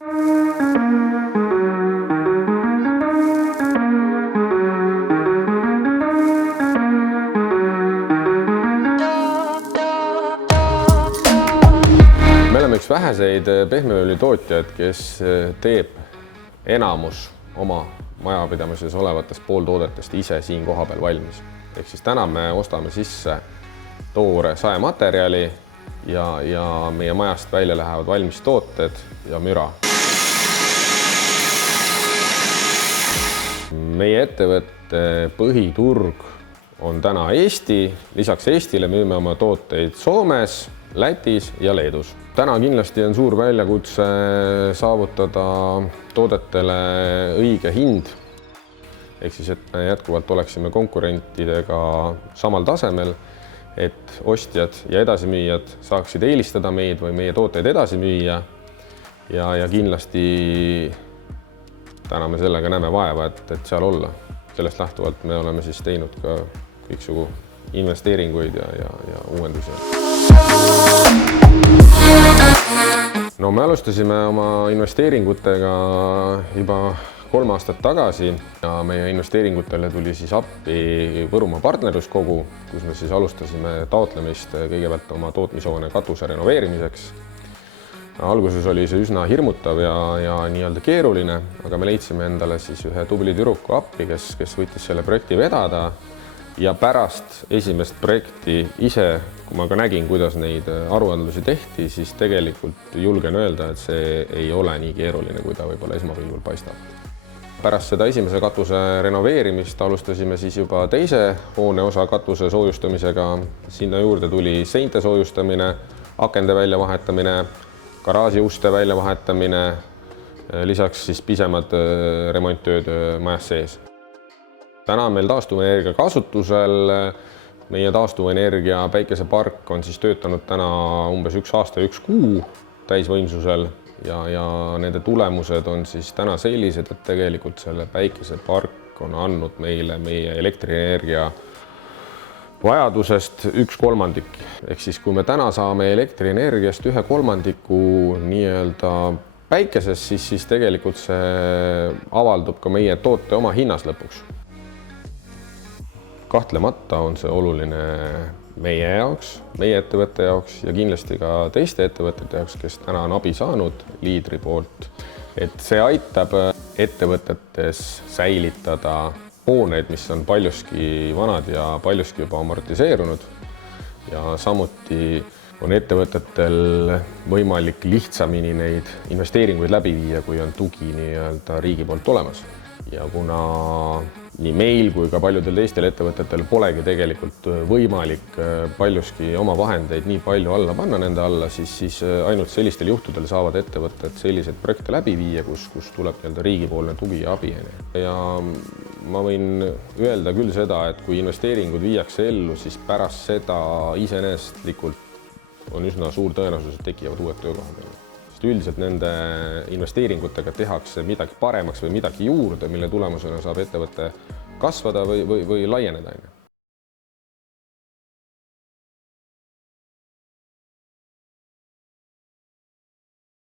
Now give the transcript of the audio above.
Me oleme üks väheseid pehmeõli tootjaid, kes teeb enamus oma majapidamises olevatest pooltoodetest ise siin kohapeal valmis. Ehk siis täna me ostame sisse toore saematerjali ja meie majast välja lähevad valmis tooted ja müra. Meie ettevõtte põhiturg on täna Eesti. Lisaks Eestile müüme oma tooteid Soomes, Lätis ja Leedus. Täna kindlasti on suur väljakutse saavutada toodetele õige hind. Ehk siis, et me jätkuvalt oleksime konkurentidega samal tasemel, et ostjad ja edasimüüjad saaksid eelistada meid või meie tooteid edasi müüa. Ja kindlasti täna me sellega näeme vaeva, et seal olla. Sellest lähtuvalt me oleme siis teinud ka kõiksugu investeeringuid ja uuendusi. No me alustasime oma investeeringutega juba 3 aastat tagasi ja meie investeeringutele tuli siis appi Võrumaa partnerluskogu, kus me siis alustasime taotlemist kõigepealt oma tootmishoone katuse renoveerimiseks. Alguses oli see üsna hirmutav ja nii-öelda keeruline, aga me leidsime endale siis ühe tubli tüdruku appi, kes võttis selle projekti vedada. Ja pärast esimest projekti ise, kui ma ka nägin, kuidas neid aruandlusi tehti, siis tegelikult julgen öelda, et see ei ole nii keeruline, kui ta võib-olla esmapilgul paistab. Pärast seda esimese katuse renoveerimist alustasime siis juba teise hoone osa katuse soojustamisega. Sinna juurde tuli seinte soojustamine, akende väljavahetamine, garaažiuste väljavahetamine, lisaks siis pisemad remonttööd majas sees. Täna on meil taastuvenergia kasutusel. Meie taastuvenergia päikesepark on siis töötanud täna umbes 1 aasta ja 1 kuu täisvõimsusel ja nende tulemused on siis täna sellised, et tegelikult selle päikesepark on andnud meile meie elektrienergia vajadusest 1/3. Ehk siis kui me täna saame elektrienergiast 1/3 nii-öelda päikeses, siis tegelikult see avaldub ka meie toote oma hinnas lõpuks. Kahtlemata on see oluline meie jaoks, meie ettevõtte jaoks ja kindlasti ka teiste ettevõtete jaoks, kes täna on abi saanud liidri poolt. Et see aitab ettevõtetes säilitada hooneid, mis on paljuski vanad ja paljuski juba amortiseerunud. Ja samuti on ettevõtetel võimalik lihtsamini neid investeeringuid läbi viia, kui on tugi nii-öelda riigi poolt olemas. Ja kuna nii meil kui ka paljudel teistel ettevõtetel polegi tegelikult võimalik paljuski oma vahendeid nii palju alla panna nende alla, siis ainult sellistel juhtudel saavad ettevõtted selliseid projekte läbi viia, kus tuleb riigipoolne tugi ja abi. Ja ma võin öelda küll seda, et kui investeeringud viiakse ellu, siis pärast seda iseenesestlikult on üsna suur tõenäosus, et tekivad uued töökohad. Üldiselt nende investeeringutega tehakse midagi paremaks või midagi juurde, mille tulemusena saab ettevõte kasvada või laieneda.